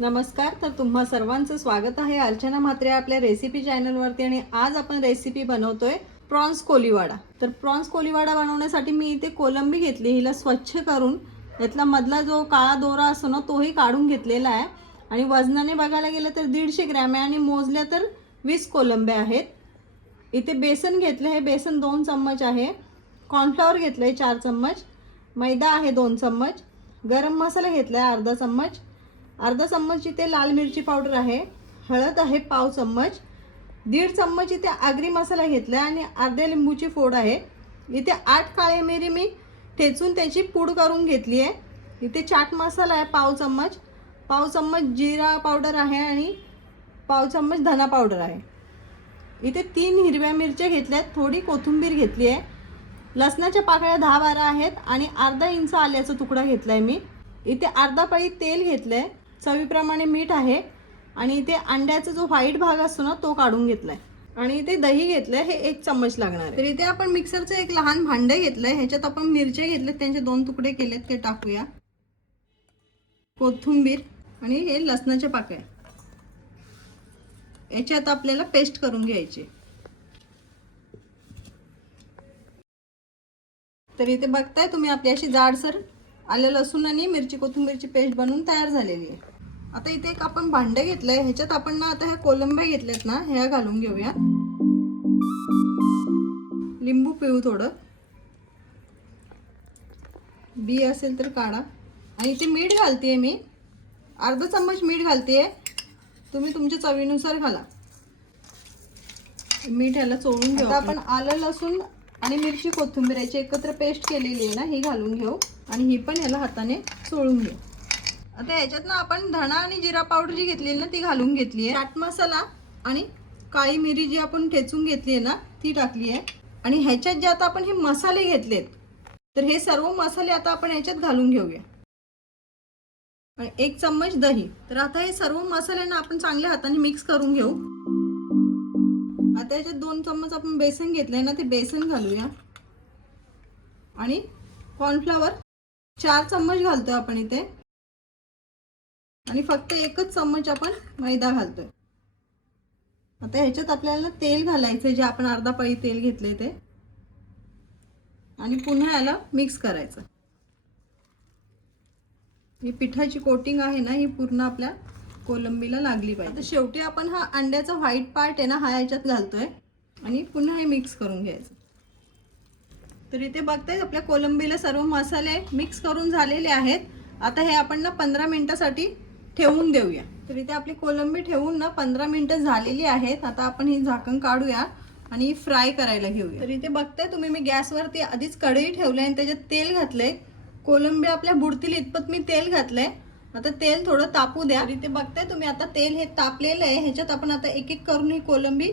नमस्कार. तर तुम्हा सर्वांचं स्वागत आहे अर्चना म्हात्रे आपल्या रेसिपी चॅनलवरती. आणि आज आपण रेसिपी बनवतोय प्रॉन्स कोलीवाडा. तर प्रॉन्स कोलीवाडा बनवण्यासाठी मी इथे कोलंबी घेतली, हिला स्वच्छ करून यातला मधला जो काळा दोरा असतो ना तोही काढून घेतलेला आहे. आणि वजनाने बघायला गेलं तर 150 ग्रॅम आहे आणि मोजल्या तर 20 कोलंब्या आहेत. इथे बेसन घेतलं, हे बेसन 2 चम्मच आहे. कॉर्नफ्लॉवर घेतलं आहे 4 चम्मच. मैदा आहे 2 चम्मच. गरम मसाला घेतला आहे अर्धा चम्मच. अर्धा चम्मच इथे लाल मिरची पावडर आहे. हळद आहे पाव चम्मच. 1.5 चम्मच इथे आगरी मसाला घेतला आणि अर्ध्या लिंबूची फोड आहे. इथे 8 काळे मिरी मी ठेचून त्याची पूड करून घेतली आहे. इथे चाट मसाला आहे पाव चम्मच. पाव चम्मच जिरा पावडर आहे आणि पाव चम्मच धना पावडर आहे. इथे 3 हिरव्या मिरच्या घेतल्यात, थोडी कोथिंबीर घेतली आहे. लसणाच्या पाकळ्या 10-12 आहेत आणि अर्धा इंच आल्याचा तुकडा घेतलाय मी. इथे अर्धा पळी तेल घेतलंय. चवीप्रमाणे मीठ आहे आणि इथे अंड्याचा जो व्हाईट भाग असतो ना तो काढून घेतलाय. आणि इथे दही घेतलंय, हे 1 चम्मच लागणार आहे. तर इथे आपण मिक्सरचं एक लहान भांडं घेतलंय, ह्याच्यात आपण मिरच्या घेतल्यात, त्यांचे 2 तुकडे केलेत ते टाकूया. कोथिंबीर आणि हे लसणाच्या पाकळ्या याच्यात आपल्याला पेस्ट करून घ्यायची. तर इथे बघताय तुम्ही आपली अशी जाडसर आलं लसूण आणि मिरची कोथिंबीरची पेस्ट बनवून तयार झालेली आहे. आता इथे एक आपण भांडं घेतलंय, ह्याच्यात आपण ना आता ह्या कोलंब्या घेतल्यात ना ह्या घालून घेऊया. लिंबू पिळू थोडं, बी असेल तर काढा. आणि इथे मीठ घालतेय मी, अर्धा चम्मच मीठ घालतेय. तुम्ही तुमच्या चवीनुसार घाला. मीठ याला चोळून घेऊ. आता आपण आलं लसूण आणि मिरची कोथिंबीर याची एकत्र पेस्ट केलेली आहे ना ही घालून घेऊ आणि ही पण याला हाताने चोळून घेऊ. आता याच्यात ना आपण धणा आणि जिरा पावडर जी घेतलेली ना ती घालून घेतली आहे. चाट मसाला आणि काळी मिरी जी आपण ठेचून घेतली आहे ना ती टाकली आहे. आणि ह्याच्यात जे आता आपण हे मसाले घेतलेत तर हे सर्व मसाले आता आपण याच्यात घालून घेऊया. आणि 1 चम्मच दही. तर आता हे सर्व मसाले ना आपण चांगल्या हाताने मिक्स करून घेऊ. आता याच्यात 2 चम्मच आपण बेसन घेतलंय ना ते बेसन घालूया. आणि कॉर्नफ्लॉवर 4 चम्मच घालतोय आपण इथे. आणि फक्त 1च चम्मच आपण मैदा घालतोय. आता ह्याच्यात आपल्याला तेल घालायचंय, जे आपण अर्धा पळी तेल घेतले ते. आणि पुन्हा याला मिक्स करायचं. ही पिठाची कोटिंग आहे ना ही पूर्ण आपल्या कोलंबीला लागली पाहिजे. आता शेवटी आपण हा अंड्याचा व्हाईट पार्ट आहे ना हा याच्यात घालतोय आणि पुन्हा हे मिक्स करून घ्यायचं. तर इथे बघताय आपल्या कोलंबीला सर्व मसाले मिक्स करून झालेले आहेत. आता हे आपण ना 15 मिनिटासाठी ठेवून देऊया. तर इथे आपली कोलंबी ठेवून ना 15 मिनिटं झालेली आहेत. आता आपण ही झाकण काढूया आणि फ्राय करायला घेऊया. तर इथे बघताय तुम्ही मी गॅसवरती आधीच कढई ठेवली आणि त्याच्यात तेल घातलंय. कोलंबी आपल्या बुडतील इतपत मी तेल घातलंय. आता तेल थोडं तापू द्या. तर इथे बघताय तुम्ही आता तेल हे तापलेलं आहे. ह्याच्यात आपण आता एक एक करून ही कोलंबी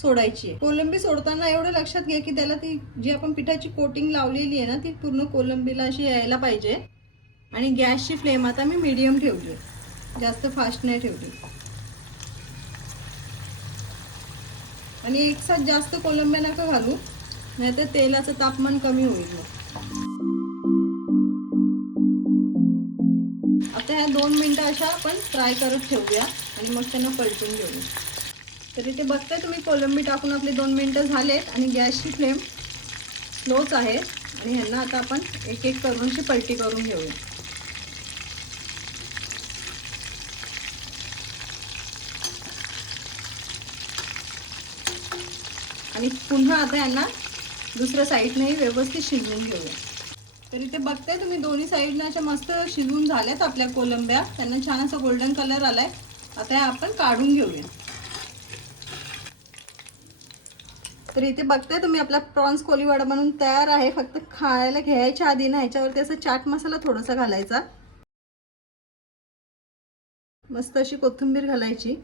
सोडायची आहे. कोलंबी सोडताना एवढं लक्षात घ्या की त्याला ती जी आपण पिठाची कोटिंग लावलेली आहे ना ती पूर्ण कोलंबीला अशी यायला पाहिजे. आणि गॅसची फ्लेम आता मी मीडियम ठेवली, जास्त फास्ट नाही ठेवली. आणि एक साथ जास्त कोलंब्या नका घालू, नाहीतर तेलाचं तापमान कमी होईल. आता ह्या 2 मिनिटं अशा आपण फ्राय करत ठेवूया आणि मग त्यांना पलटून घेऊया. तर इथे बघताय तुम्ही कोलंबी टाकून आपले 2 मिनिटं झालेत आणि गॅसची फ्लेम स्लोच आहे. आणि ह्यांना आता आपण एक एक करून अशी पलटी करून घेऊया. आणि पुन्हा आता यांना दुसऱ्या साईडनेही व्यवस्थित शिजवून घेऊया. तर इथे बघताय तुम्ही दोन्ही साईडने अशा मस्त शिजवून झाल्यात आपल्या कोलंब्या. त्यांना छान असा गोल्डन कलर आलाय. आता आपण काढून घेऊया. तर इथे बघताय तुम्ही आपला प्रॉन्स कोलीवाडा बनवून तयार आहे. फक्त खायला घ्यायच्या आधी ना ह्याच्यावरती असा चाट मसाला थोडासा घालायचा. मस्त अशी कोथिंबीर घालायची.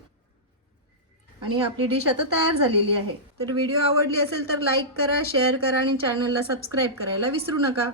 आणि आपली डिश आता तयार झालेली आहे. तर व्हिडिओ आवडली असेल तर लाईक करा, शेअर करा आणि चॅनलला सबस्क्राईब करायला विसरू नका.